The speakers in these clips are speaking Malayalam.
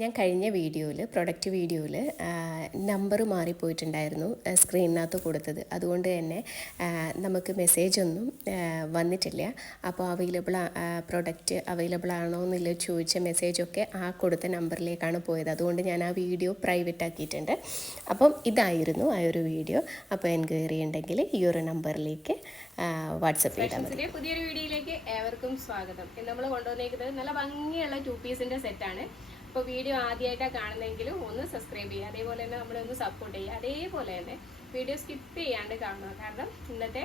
ഞാൻ കഴിഞ്ഞ വീഡിയോയിൽ പ്രൊഡക്റ്റ് വീഡിയോയിൽ നമ്പർ മാറിപ്പോയിട്ടുണ്ടായിരുന്നു സ്ക്രീനിനകത്ത് കൊടുത്തത്. അതുകൊണ്ട് തന്നെ നമുക്ക് മെസ്സേജൊന്നും വന്നിട്ടില്ല. അപ്പോൾ പ്രൊഡക്റ്റ് അവൈലബിൾ ആണോ എന്നുള്ള ചോദിച്ച മെസ്സേജൊക്കെ ആ കൊടുത്ത നമ്പറിലേക്കാണ് പോയത്. അതുകൊണ്ട് ഞാൻ ആ വീഡിയോ പ്രൈവറ്റ് ആക്കിയിട്ടുണ്ട്. അപ്പം ഇതായിരുന്നു ആ ഒരു വീഡിയോ. അപ്പോൾ എൻക്വയറി ഉണ്ടെങ്കിൽ ഈ ഒരു നമ്പറിലേക്ക് വാട്സപ്പ് ചെയ്താൽ മതി. പുതിയൊരു വീഡിയോയിലേക്ക് ഏവർക്കും സ്വാഗതം. നമ്മൾ കൊണ്ടുവന്നേക്കുന്നത് നല്ല ഭംഗിയുള്ള 2 പീസിൻ്റെ സെറ്റാണ്. അപ്പോൾ വീഡിയോ ആദ്യമായിട്ടാണ് കാണുന്നതെങ്കിലും ഒന്ന് സബ്സ്ക്രൈബ് ചെയ്യുക, അതേപോലെ തന്നെ നമ്മളൊന്ന് സപ്പോർട്ട് ചെയ്യുക, അതേപോലെ തന്നെ വീഡിയോ സ്കിപ്പ് ചെയ്യാണ്ട് കാണുക. കാരണം ഇന്നത്തെ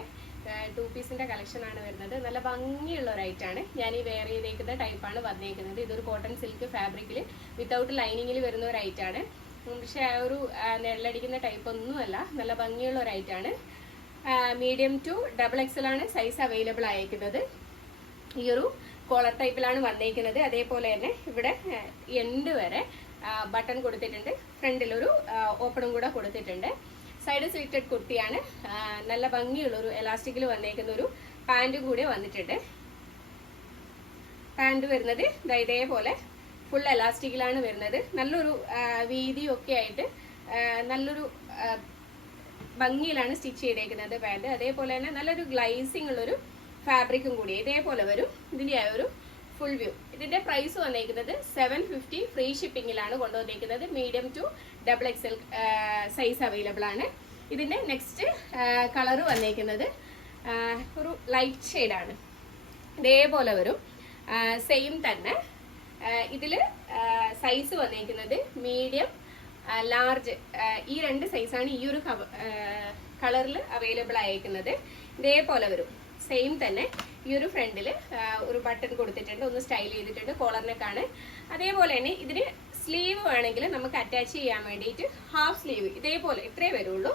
2 പീസിൻ്റെ കളക്ഷനാണ് വരുന്നത്. നല്ല ഭംഗിയുള്ള ഒരു ഐറ്റാണ്. ഞാൻ ഈ വെയർ ചെയ്തേക്കുന്ന ടൈപ്പാണ് വന്നേക്കുന്നത്. ഇതൊരു കോട്ടൺ സിൽക്ക് ഫാബ്രിക്കിൽ വിത്തൗട്ട് ലൈനിങ്ങിൽ വരുന്ന ഒരു ഐറ്റാണ്. പക്ഷേ ഒരു നെല്ലടിക്കുന്ന ടൈപ്പ് ഒന്നുമല്ല, നല്ല ഭംഗിയുള്ള ഒരു ഐറ്റാണ്. മീഡിയം ടു XXL ആണ് സൈസ് അവൈലബിൾ ആയിരിക്കുന്നത്. ഈ ഒരു കോളർ ടൈപ്പിലാണ് വന്നേക്കുന്നത്. അതേപോലെ തന്നെ ഇവിടെ എൻഡ് വരെ ബട്ടൺ കൊടുത്തിട്ടുണ്ട്. ഫ്രണ്ടിലൊരു ഓപ്പണും കൂടെ കൊടുത്തിട്ടുണ്ട്. സൈഡ് സ്ലിറ്റഡ് കുർത്തിയാണ്. നല്ല ഭംഗിയുള്ളൊരു എലാസ്റ്റിക്കിൽ വന്നേക്കുന്ന ഒരു പാൻറ്റും കൂടെ വന്നിട്ടുണ്ട്. പാൻറ് വരുന്നത് ഇതേപോലെ ഫുൾ എലാസ്റ്റിക്കിലാണ് വരുന്നത്. നല്ലൊരു വീതിയൊക്കെ ആയിട്ട് നല്ലൊരു ഭംഗിയിലാണ് സ്റ്റിച്ച് ചെയ്തേക്കുന്നത് പാൻറ്. അതേപോലെ തന്നെ നല്ലൊരു ഗ്ലൈസിങ് ഉള്ളൊരു ഫാബ്രിക്കും കൂടി ഇതേപോലെ വരും. ഇതിൻ്റെ ആ ഒരു ഫുൾ വ്യൂ. ഇതിന്റെ പ്രൈസ് വന്നേക്കുന്നത് 750 ഫ്രീ ഷിപ്പിങ്ങിലാണ് കൊണ്ടുവന്നേക്കുന്നത്. Medium to XXL size available ആണ്. ഇതിന്റെ നെക്സ്റ്റ് കളർ വന്നേക്കുന്നത് ഒരു ലൈറ്റ് ഷെയ്ഡാണ്. ഇതേപോലെ വരും. സെയിം തന്നെ ഇതിൽ സൈസ് വന്നേക്കുന്നത് മീഡിയം, ലാർജ്, ഈ 2 സൈസാണ് ഈ ഒരു കളറിൽ അവൈലബിൾ ആയിരിക്കുന്നത്. ഇതേപോലെ വരും. സെയിം തന്നെ ഈ ഒരു ഫ്രണ്ടിൽ ഒരു ബട്ടൺ കൊടുത്തിട്ടുണ്ട്, ഒന്ന് സ്റ്റൈൽ ചെയ്തിട്ടുണ്ട്. കോളറിനൊക്കെയാണ്. അതേപോലെ തന്നെ ഇതിന് സ്ലീവ് വേണമെങ്കിൽ നമുക്ക് അറ്റാച്ച് ചെയ്യാൻ വേണ്ടിയിട്ട് ഹാഫ് സ്ലീവ് ഇതേപോലെ ഇത്രേ വരുള്ളൂ.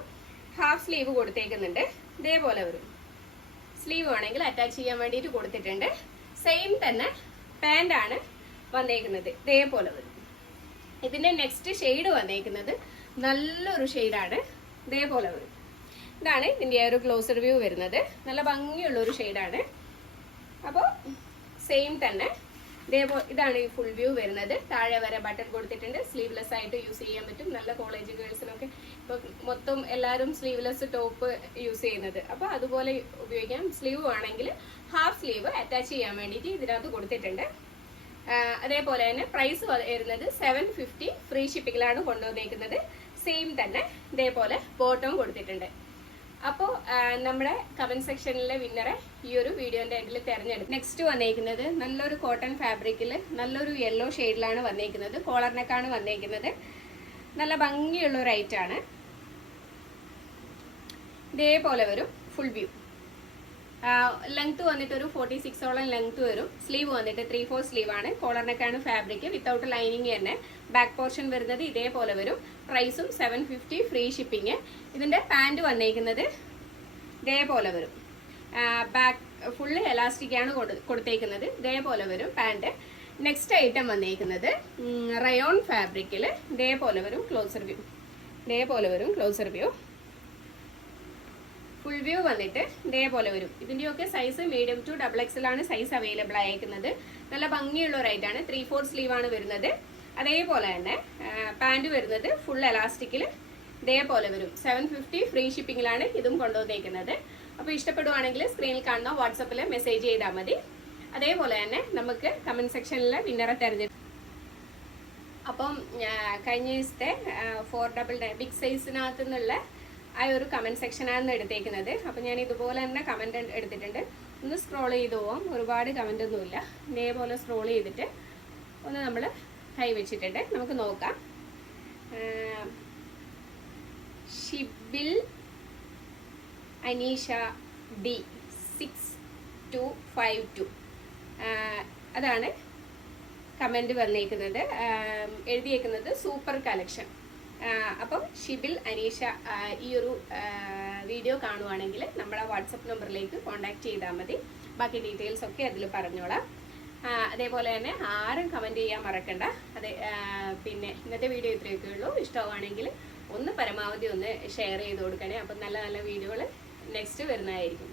ഹാഫ് സ്ലീവ് കൊടുത്തേക്കുന്നുണ്ട്. ഇതേപോലെ വരും. സ്ലീവ് വേണമെങ്കിൽ അറ്റാച്ച് ചെയ്യാൻ വേണ്ടിയിട്ട് കൊടുത്തിട്ടുണ്ട്. സെയിം തന്നെ പാൻ്റാണ് വന്നേക്കുന്നത്. ഇതേപോലെ വരും. ഇതിന്റെ നെക്സ്റ്റ് ഷെയ്ഡ് വന്നേക്കുന്നത് നല്ലൊരു ഷെയ്ഡാണ്. ഇതേപോലെ വരും. ഇതാണ് ഇതിൻ്റെ ഒരു ക്ലോസർ വ്യൂ വരുന്നത്. നല്ല ഭംഗിയുള്ള ഒരു ഷെയ്ഡാണ്. അപ്പോൾ സെയിം തന്നെ ഇതേപോലെ ഇതാണ് ഈ ഫുൾ വ്യൂ വരുന്നത്. താഴെ വരെ ബട്ടൺ കൊടുത്തിട്ടുണ്ട്. സ്ലീവ്ലെസ് ആയിട്ട് യൂസ് ചെയ്യാൻ പറ്റും. നല്ല കോളേജ് ഗേൾസിനൊക്കെ ഇപ്പോൾ മൊത്തം എല്ലാവരും സ്ലീവ്ലെസ് ടോപ്പ് യൂസ് ചെയ്യുന്നത്. അപ്പോൾ അതുപോലെ ഉപയോഗിക്കാം. സ്ലീവ് ആണെങ്കിൽ ഹാഫ് സ്ലീവ് അറ്റാച്ച് ചെയ്യാൻ വേണ്ടിയിട്ട് ഇതിനകത്ത് കൊടുത്തിട്ടുണ്ട്. അതേപോലെ തന്നെ പ്രൈസ് വരുന്നത് 750 ഫ്രീ ഷിപ്പിങ്ങിലാണ് കൊണ്ടുവന്നേക്കുന്നത്. സെയിം തന്നെ ഇതേപോലെ ബോട്ടം കൊടുത്തിട്ടുണ്ട്. അപ്പോൾ നമ്മുടെ കമന്റ് സെക്ഷനിലെ വിന്നറെ ഈ ഒരു വീഡിയോന്റെ എൻഡിൽ തിരഞ്ഞെടുക്കും. നെക്സ്റ്റ് വന്നേക്കുന്നത് നല്ലൊരു കോട്ടൺ ഫാബ്രിക്കിൽ നല്ലൊരു യെല്ലോ ഷെയ്ഡിലാണ് വന്നേക്കുന്നത്. കോളറിനൊക്കെയാണ് വന്നേക്കുന്നത്. നല്ല ഭംഗിയുള്ള ഒരു ഐറ്റാണ്. ഇതേപോലെ വരും ഫുൾ വ്യൂ. ലെങ്ത് വന്നിട്ട് ഒരു 46ഓളം ലെങ്ത് വരും. സ്ലീവ് വന്നിട്ട് 3/4 സ്ലീവ് ആണ്. കോളറിനൊക്കെയാണ് ഫാബ്രിക് വിത്തൗട്ട് ലൈനിങ് തന്നെ. ബാക്ക് പോർഷൻ വരുന്നത് ഇതേപോലെ വരും. പ്രൈസും 750 ഫ്രീ ഷിപ്പിങ്. ഇതിന്റെ പാൻറ് വന്നേക്കുന്നത് ഇതേപോലെ വരും. ബാക്ക് ഫുള്ള് എലാസ്റ്റിക് ആണ് കൊടുത്തേക്കുന്നത്. ഇതേപോലെ വരും പാൻറ്. നെക്സ്റ്റ് ഐറ്റം വന്നേക്കുന്നത് റയോൺ ഫാബ്രിക്കിൽ ഇതേപോലെ വരും. Closer view. ഇതേപോലെ വരും ക്ലോസർ വ്യൂ. ഫുൾ വ്യൂ വന്നിട്ട് ഇതേപോലെ വരും. ഇതിൻ്റെയൊക്കെ സൈസ് മീഡിയം ടു XXL ആണ് സൈസ് അവൈലബിൾ ആയിരിക്കുന്നത്. നല്ല ഭംഗിയുള്ള ഒരു ഐറ്റാണ്. 3/4 സ്ലീവ് ആണ് വരുന്നത്. അതേപോലെ തന്നെ പാൻറ് വരുന്നത് ഫുൾ എലാസ്റ്റിക്കിൽ ഇതേപോലെ വരും. 750 ഫ്രീ ഷിപ്പിങ്ങിലാണ് ഇതും കൊണ്ടുവന്നേക്കുന്നത്. അപ്പോൾ ഇഷ്ടപ്പെടുവാണെങ്കിൽ സ്ക്രീനിൽ കാണുന്ന വാട്സപ്പിൽ മെസ്സേജ് ചെയ്താൽ മതി. അതേപോലെ തന്നെ നമുക്ക് കമന്റ് സെക്ഷനിൽ വിന്നറെ തിരഞ്ഞെടുക്കും. അപ്പം കഴിഞ്ഞ ദിവസത്തെ 499 ബിഗ് സൈസിനകത്തു നിന്നുള്ള ആ ഒരു കമന്റ് സെക്ഷനാണ് എടുത്തേക്കുന്നത്. അപ്പം ഞാൻ ഇതുപോലെ തന്നെ കമന്റ് എടുത്തിട്ടുണ്ട്. ഒന്ന് സ്ക്രോൾ ചെയ്ത് പോവാം. ഒരുപാട് കമന്റ് ഒന്നുമില്ല. ഇതേപോലെ സ്ക്രോൾ ചെയ്തിട്ട് ഒന്ന് നമ്മൾ കൈ വെച്ചിട്ടുണ്ട്. നമുക്ക് നോക്കാം. ഷിബിൽ അനീഷ D 6252 അതാണ് കമന്റ് വന്നേക്കുന്നത്. എഴുതിയേക്കുന്നത് സൂപ്പർ കളക്ഷൻ. അപ്പം ഷിബിൽ അനീഷ ഈ ഒരു വീഡിയോ കാണുവാണെങ്കിൽ നമ്മുടെ വാട്സപ്പ് നമ്പറിലേക്ക് കോൺടാക്ട് ചെയ്താൽ മതി. ബാക്കി ഡീറ്റെയിൽസ് ഒക്കെ അതിൽ പറഞ്ഞോളാം. അതേപോലെ തന്നെ ആരും കമൻറ്റ് ചെയ്യാൻ മറക്കണ്ട. പിന്നെ ഇന്നത്തെ വീഡിയോ ഇത്രയൊക്കെ ഉള്ളൂ. ഇഷ്ടമാണെങ്കിൽ ഒന്ന് പരമാവധി ഒന്ന് ഷെയർ ചെയ്ത് കൊടുക്കണേ. അപ്പം നല്ല നല്ല വീഡിയോകൾ നെക്സ്റ്റ് വരുന്നതായിരിക്കും.